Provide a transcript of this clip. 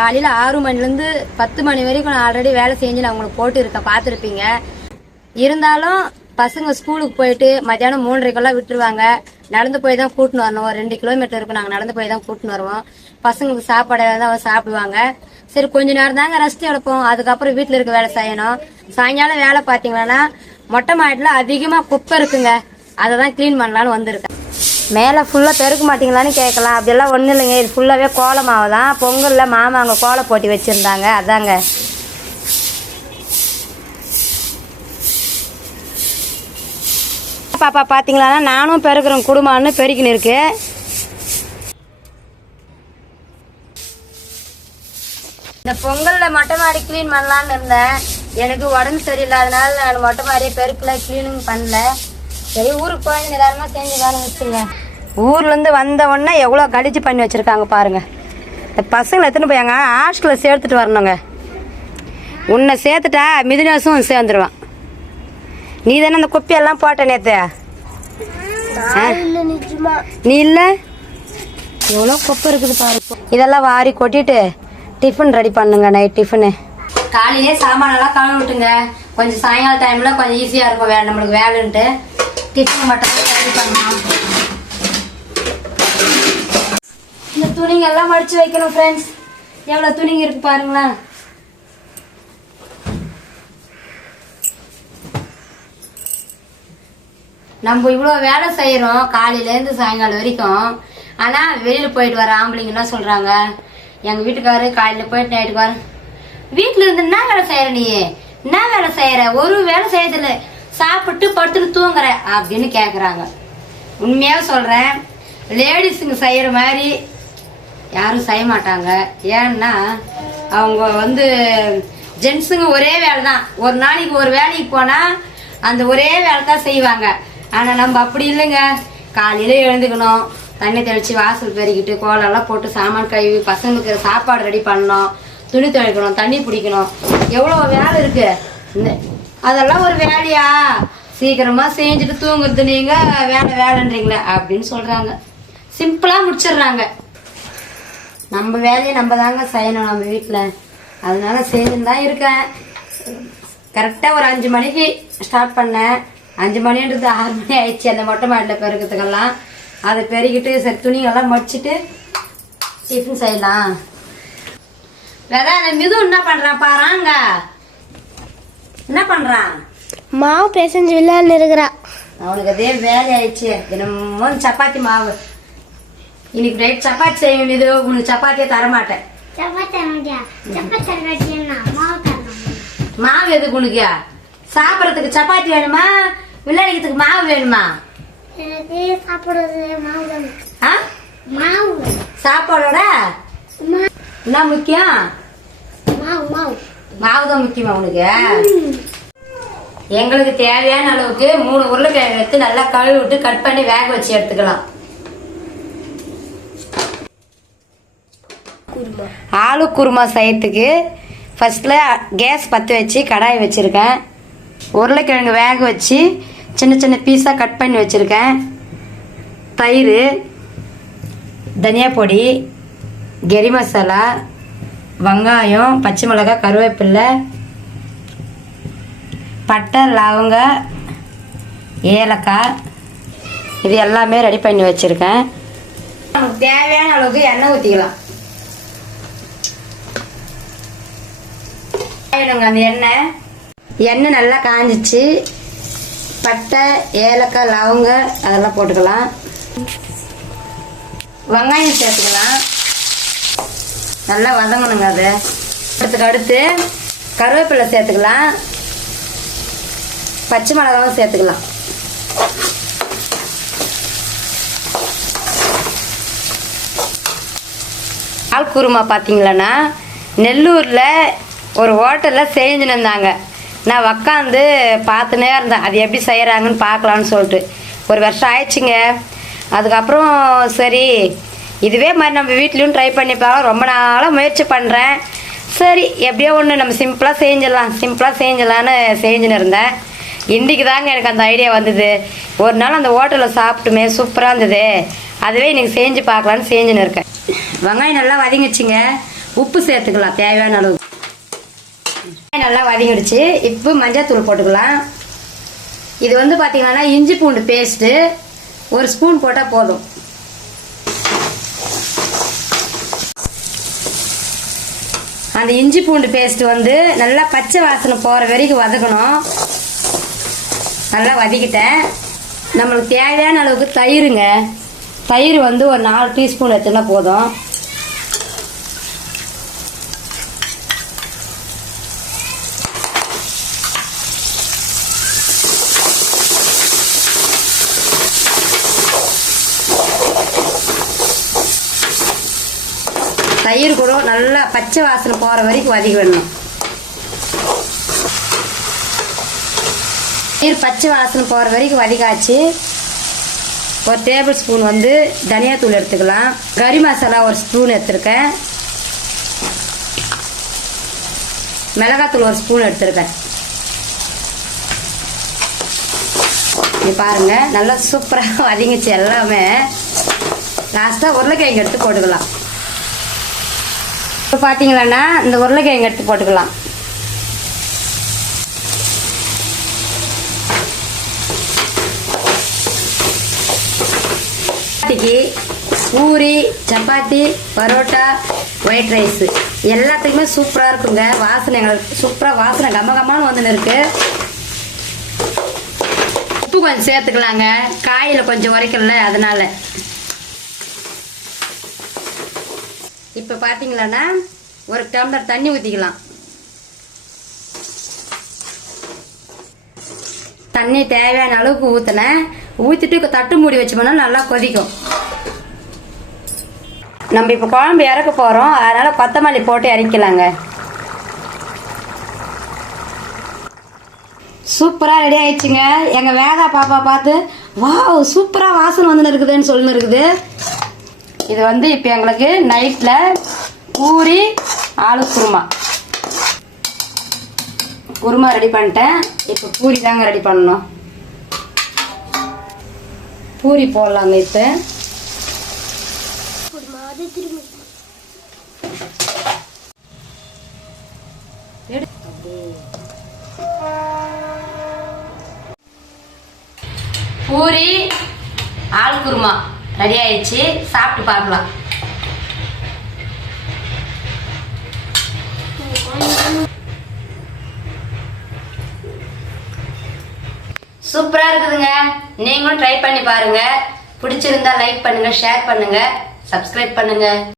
காலையில் ஆறு மணிலேருந்து பத்து மணி வரைக்கும் நான் ஆல்ரெடி வேலை செஞ்சு நான் உங்களுக்கு போட்டு இருக்கேன் பார்த்துருப்பீங்க. இருந்தாலும் பசங்க ஸ்கூலுக்கு போயிட்டு மத்தியானம் மூன்றரைக்கெல்லாம் விட்டுருவாங்க. நடந்து போய் தான் கூட்டின்னு வரணும். ஒரு ரெண்டு கிலோமீட்டர் இருக்கும் நாங்கள் நடந்து போய் தான் கூட்டின்னு வருவோம். பசங்களுக்கு சாப்பாடு தான் சாப்பிடுவாங்க. சரி கொஞ்ச நேரம் தாங்க ரெஸ்ட் எடுப்போம். அதுக்கப்புறம் வீட்டில் இருக்க வேலை செய்யணும். சாயங்காலம் வேலை பார்த்தீங்கன்னா மொட்டை மாட்டில் அதிகமாக குப்பை இருக்குங்க. அதை தான் க்ளீன் பண்ணலான்னு வந்திருக்கேன். மேலே ஃபுல்லாக பெருக்க மாட்டிங்களான்னு கேட்கலாம். அப்படியெல்லாம் ஒன்றும் இல்லைங்க. இது ஃபுல்லாகவே கோலமாவு தான். பொங்கலில் மாமா அங்கே கோல போட்டி வச்சுருந்தாங்க. அதாங்க. பாப்பா பார்த்தீங்களா நானும் பெருக்கிறேன். குடும்பம்னு பெருக்கின்னு இருக்கு. இந்த பொங்கலில் மொட்டை மாடி க்ளீன் பண்ணலான்னு இருந்தேன். எனக்கு உடம்பு சரியில்லாதனால நான் மொட்டை மாடியை பெருக்கல க்ளீனிங் பண்ணல. சரி ஊருக்கு போய் நிதானமாக செஞ்சு வேலை வச்சுங்க ஊர்லேருந்து வந்த உடனே எவ்வளோ கடிச்சு பண்ணி வச்சுருக்காங்க பாருங்க. இந்த பசங்களை எடுத்துன்னு போய் எங்கள் ஹாஸ்டலில் சேர்த்துட்டு வரணுங்க. உன்னை சேர்த்துட்டா மிதுனேசும் சேர்ந்துருவான். நீ தானே அந்த குப்பையெல்லாம் போட்ட நேத்து? நீ இல்லை? எவ்வளோ குப்பை இருக்குது பாரு. இதெல்லாம் வாரி கொட்டிட்டு டிஃபன் ரெடி பண்ணுங்க நைட் டிஃபனு. காலையிலே சாமானெல்லாம் கழுவி விட்டுங்க கொஞ்சம் சாயங்கால டைமில் கொஞ்சம் ஈஸியாக இருக்கும். வேலை நம்மளுக்கு வேலைன்ட்டு. டிஃபன் மட்டும் ரெடி பண்ணலாம் இந்த துணிங்க எல்லாம் மடிச்சு வைக்கணும் ஃப்ரெண்ட்ஸ் எவ்வளோ துணிங்க இருக்கு பாருங்களேன். நம்ம இவ்வளோ வேலை செய்கிறோம் காலையிலேருந்து சாயங்காலம் வரைக்கும். ஆனால் வெளியில் போயிட்டு வர ஆம்பளைங்க என்ன சொல்கிறாங்க எங்கள் வீட்டுக்காரரு காலையில் போயிட்டு நைட்டுக்கு வர வீட்டில் இருந்து என்ன வேலை செய்கிற நீ? என்ன வேலை செய்கிற ஒரு வேலை செய்யறதில்ல. சாப்பிட்டு படுத்துட்டு தூங்குற அப்படின்னு கேட்குறாங்க உண்மையாக சொல்கிறேன் லேடிஸுங்க செய்கிற மாதிரி யாரும் செய்ய மாட்டாங்க. ஏன்னா அவங்க வந்து ஜென்ஸுங்க ஒரே வேலை தான் ஒரு நாளைக்கு ஒரு வேலைக்கு போனால் அந்த ஒரே வேலை தான் செய்வாங்க. ஆனால் நம்ம அப்படி இல்லைங்க. காலையில் எழுந்துக்கணும். தண்ணி தெளித்து வாசல் பெருக்கிட்டு கோலம்லாம் போட்டு சாமான் கழுவி பசங்களுக்கு சாப்பாடு ரெடி பண்ணணும். துணி துவைக்கணும் தண்ணி பிடிக்கணும். எவ்வளோ வேலை இருக்குது அதெல்லாம் ஒரு வேலையா? சீக்கிரமாக செஞ்சுட்டு தூங்குறது நீங்கள் வேலை வேலைன்றீங்களே அப்படின்னு சொல்கிறாங்க சிம்பிளாக முடிச்சிடுறாங்க. நம்ம வேலையை நம்ம தாங்க செய்யணும் நம்ம வீட்டில் அதனால செஞ்சுன்னு தான் இருக்கேன். கரெக்டாக ஒரு அஞ்சு மணிக்கு ஸ்டார்ட் பண்ணேன். அஞ்சு மணின்றது ஆறு மணி ஆயிடுச்சு அந்த மொட்டை மாடியில் பெருக்கிறதுக்கெல்லாம். அதை பெருக்கிட்டு சரி துணியெல்லாம் மடிச்சிட்டு டிஃபன் செய்யலாம். வேற அந்த மிது என்ன பண்ணுறான் பாறாங்க. என்ன பண்ணுறான் மாவு பேசஞ்சு விளையாண்டு இருக்கிறா அவனுக்கு அதே வேலை ஆயிடுச்சு தினமும் சப்பாத்தி மாவு. இன்னைக்கு நைட் சப்பாத்தி செய்யும் இது உனக்கு சப்பாத்தியே தர மாட்டேன் சப்பாத்தி சப்பாத்தி மாவு எதுக்கு உனக்கு? சாப்பிட்றதுக்கு சப்பாத்தி வேணுமா? விளையாடிக்கிறதுக்கு மாவு வேணுமா? மாவு வேணும். ஆ? மாவு. சாப்பாடோட? என்ன முக்கியம்? மாவு மாவு. மாவு தான் முக்கியமா உனக்கு? எங்களுக்கு தேவையான அளவுக்கு மூணு உருளைக்கிழங்கு எடுத்து நல்லா கழுவி விட்டு கட் பண்ணி வேக வச்சு எடுத்துக்கலாம். ஆலு குருமா செய்யறதுக்கு ஃபஸ்ட்டில் கேஸ் பற்ற வச்சு கடாய் வச்சுருக்கேன். உருளைக்கிழங்கு வேக வச்சு சின்ன சின்ன பீஸாக கட் பண்ணி வச்சுருக்கேன். தயிர் தனியா பொடி கெரி மசாலா வெங்காயம் பச்சை மிளகாய் கருவேப்பிலை பட்டை லவங்க ஏலக்காய் இது எல்லாமே ரெடி பண்ணி வச்சுருக்கேன். நமக்கு தேவையான அளவுக்கு எண்ணெய் ஊற்றிக்கலாம் காயணுங்க அந்த எண்ணெய். எண்ணெய் நல்லா காஞ்சிச்சு. பட்டை ஏலக்காய் லவங்க அதெல்லாம் போட்டுக்கலாம். வெங்காயம் சேர்த்துக்கலாம். நல்லா வதங்கணுங்க அது. அதுக்கு அடுத்து கருவேப்பிலை சேர்த்துக்கலாம். பச்சை மிளகாவும் சேர்த்துக்கலாம். பால் குருமா பார்த்தீங்களன்னா நெல்லூரில் ஒரு ஹோட்டலில் செஞ்சுன்னு இருந்தாங்க. நான் உக்காந்து பார்த்துனே இருந்தேன். அது எப்படி செய்கிறாங்கன்னு பார்க்கலான்னு சொல்லிட்டு. ஒரு வருஷம் ஆயிடுச்சுங்க. அதுக்கப்புறம் சரி இதுவே மாதிரி நம்ம வீட்லேயும் ட்ரை பண்ணி பார்க்கலாம். ரொம்ப நாளாக முயற்சி பண்ணுறேன் சரி எப்படியோ ஒன்று நம்ம சிம்பிளாக செஞ்சிடலாம். சிம்பிளாக செஞ்சிடலான்னு செஞ்சுன்னு இருந்தேன். இன்றைக்கி தாங்க எனக்கு அந்த ஐடியா வந்தது. ஒரு நாள் அந்த ஹோட்டலில் சாப்பிட்டுமே சூப்பராக இருந்தது. அதுவே இன்னைக்கு செஞ்சு பார்க்கலான்னு செஞ்சுன்னு இருக்கேன். வெங்காயம் நல்லா வதங்கிச்சுங்க உப்பு சேர்த்துக்கலாம். தேவையான அளவு. நல்லா வதங்கிடுச்சு. இப்போ மஞ்சள் போட்டுக்கலாம். இது வந்து பார்த்தீங்கன்னா இஞ்சி பூண்டு பேஸ்ட்டு ஒரு ஸ்பூன் போட்டால் போதும். அந்த இஞ்சி பூண்டு பேஸ்ட் வந்து நல்லா பச்சை வாசனை போகிற வரைக்கும் வதக்கணும். நல்லா வதக்கிட்டேன். நம்மளுக்கு தேவையான அளவுக்கு தயிருங்க. தயிர் வந்து ஒரு நாலு டீஸ்பூன் எடுத்துனா போதும். தயிர் கூட நல்லா பச்சை வாசனை போகிற வரைக்கும் வதக்கி விடணும் தயிர் பச்சை வாசனை போகிற வரைக்கும் வதக்காச்சு. ஒரு டேபிள் ஸ்பூன் வந்து தனியாத்தூள் எடுத்துக்கலாம். கறி மசாலா ஒரு ஸ்பூன் எடுத்திருக்கேன். மிளகாத்தூள் ஒரு ஸ்பூன் எடுத்திருக்கேன். இது பாருங்கள் நல்லா சூப்பராக வதங்கிச்சு எல்லாமே. லாஸ்ட்டாக உருளைக்கிழங்கு எடுத்து போட்டுக்கலாம். இப்போ பார்த்தீங்களாண்ணா இந்த உருளைக்கிழங்கு எடுத்து போட்டுக்கலாம். சப்பாத்திக்கு பூரி சப்பாத்தி பரோட்டா ஒயிட் ரைஸ் எல்லாத்துக்குமே சூப்பராக இருக்குங்க. வாசனை எங்களுக்கு சூப்பராக வாசனை கமகமான வந்துன்னு இருக்கு. உப்பு கொஞ்சம் சேர்த்துக்கலாங்க. காயில் கொஞ்சம் உரைக்கல அதனால. இப்போ பார்த்தீங்களான்னா ஒரு டம்ளர் தண்ணி ஊற்றிக்கலாம் தண்ணி தேவையான அளவுக்கு ஊற்றினேன் ஊற்றிட்டு தட்டு மூடி வச்சோம்னா நல்லா கொதிக்கும். நம்ம இப்போ குழம்பு இறக்க போகிறோம் அதனால் கொத்தமல்லி போட்டு இறக்கலாங்க. சூப்பராக ரெடி ஆயிடுச்சுங்க. எங்கள் வேதா பாப்பா பார்த்து வாவ் சூப்பராக வாசனை வந்துன்னு இருக்குதுன்னு சொல்லுன்னு இருக்குது. இது வந்து இப்போ எங்களுக்கு நைட்டில் பூரி ஆளு குருமா. குருமா ரெடி பண்ணிட்டேன். இப்போ பூரி தாங்க ரெடி பண்ணணும். பூரி போடலாங்க இப்போ. பூரி ஆள் குருமா. ரெடி ஆயிடுச்சு சாப்பிட்டு பார்க்கலாம். சூப்பரா இருக்குதுங்க. நீங்களும் ட்ரை பண்ணி பாருங்க. பிடிச்சிருந்தா லைக் பண்ணுங்க ஷேர் பண்ணுங்க. சப்ஸ்கிரைப் பண்ணுங்க.